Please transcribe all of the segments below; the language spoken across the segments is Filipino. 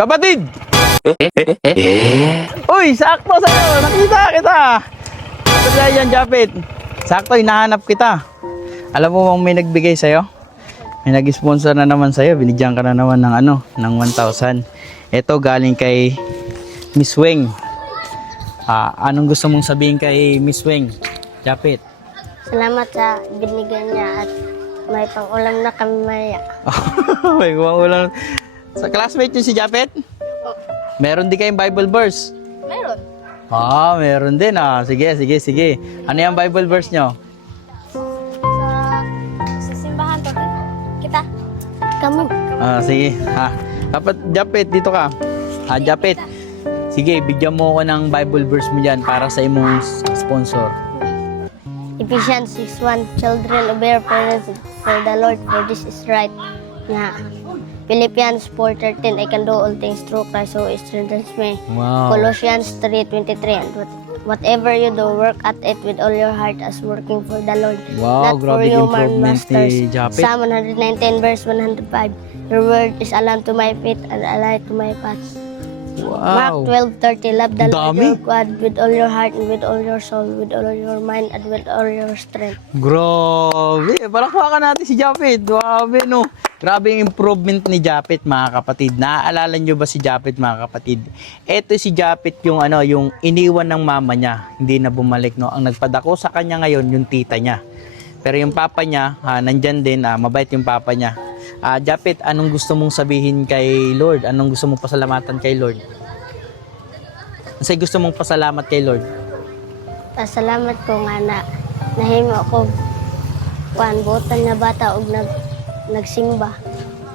Kapatid! Uy, sakto sa'yo! Nakita kita! Sabi yan, Japet. Sakto, hinahanap kita. Alam mo bang may nagbigay sa'yo? May nag-sponsor na naman sa'yo. Binigyan ka na naman ng ng 1,000. Ito galing kay Miss Weng. Anong gusto mong sabihin kay Miss Weng? Japet. Salamat sa binigyan niya at may pang-ulam na kami maya. May ulang. Sa classmate niyo si Japet? Meron din kayong Bible verse? Meron. Meron din. Sige. Ano yung Bible verse nyo? Sa simbahan to. Kita. Kamu. Sige. Dapat, Japet, dito ka. Japet. Sige, bigyan mo ako ng Bible verse mo dyan para sa imong sponsor. Ephesians 6:1. Children, obey your parents for the Lord, for this is right. Nga. Philippians 4:13. I can do all things through Christ who strengthens me. Wow. Colossians 3:23. And whatever you do, work at it with all your heart as working for the Lord, Wow, not for grabe human improvement masters. ni Japet. Psalm 119 verse 105. Your word is a lamp to my feet and a light to my path. Mark Wow. 12:30. Love the Lord Dami. your God with all your heart and with all your soul, with all your mind and with all your strength. Grabe. Palakpakan natin si Japet. Grabe, no? Grabe yung improvement ni Japet, mga kapatid. Naaalala nyo ba si Japet, mga kapatid? Ito si Japet yung yung iniwan ng mama niya. Hindi na bumalik, no? Ang nagpadako sa kanya ngayon, yung tita niya. Pero yung papa niya, nandyan din, mabait yung papa niya. Japet, anong gusto mong sabihin kay Lord? Anong gusto mong pasalamatan kay Lord? Kasi gusto mong pasalamat kay Lord? Pasalamat ko nga na nahimo ako buotan na bata og nagsimba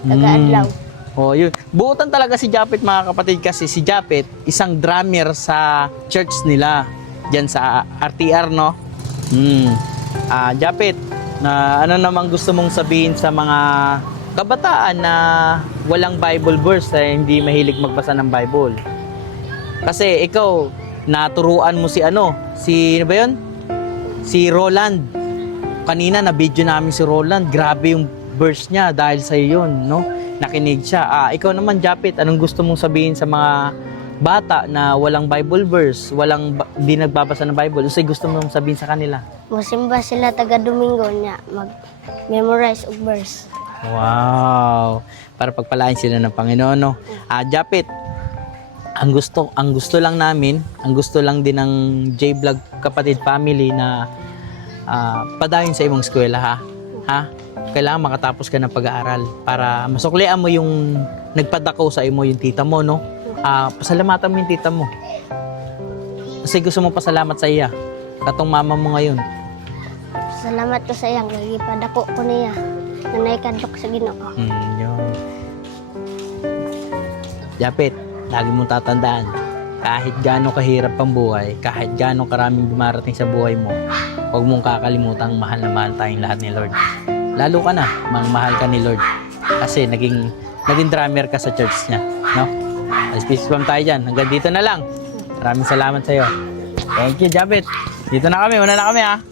taga-adlaw. Yun. Buotan talaga si Japet, mga kapatid, kasi si Japet, isang drummer sa church nila. Diyan sa RTR, no? Japet, ano namang gusto mong sabihin sa mga kabataan na walang Bible verse, hindi mahilig magbasa ng Bible? Kasi ikaw, naturuan mo si ano ba yun? Si Roland. Kanina na video namin si Roland. Grabe yung verse niya dahil sa yun, no? Nakinig siya. Ikaw naman, Japet, anong gusto mong sabihin sa mga bata na walang Bible verse, hindi nagbabasa ng Bible? Kasi gusto mong sabihin sa kanila? Musimba sila taga-Domingo niya mag-memorize og verse. Wow! Para pagpalain sila ng Panginoon, no? Japet, ang gusto lang namin, ang gusto lang din ng J-Vlog Kapatid Family na padayon sa imong eskwela, ha? Kailangan makatapos ka ng pag-aaral para masuklian mo yung nagpadako sa imo, yung tita mo, no? Pasalamatan mo yung tita mo. Kasi gusto mo pasalamat sa iya, katong mama mo ngayon. Salamat ko sa iyang gipadako ko niya. Nanay kadlok sa Ginoo. Yun. Japet, lagi mong tatandaan, kahit gaano kahirap ang buhay, kahit gaano karaming dumarating sa buhay mo, huwag mong kakalimutan mahal na mahal tayong lahat ni Lord. Lalo ka na, mahal ka ni Lord. Kasi naging drummer ka sa church niya, no? Peace bomb tayo dyan. Hanggang dito na lang. Maraming salamat sa iyo. Thank you, Japet. Dito na kami. Una na kami, ha?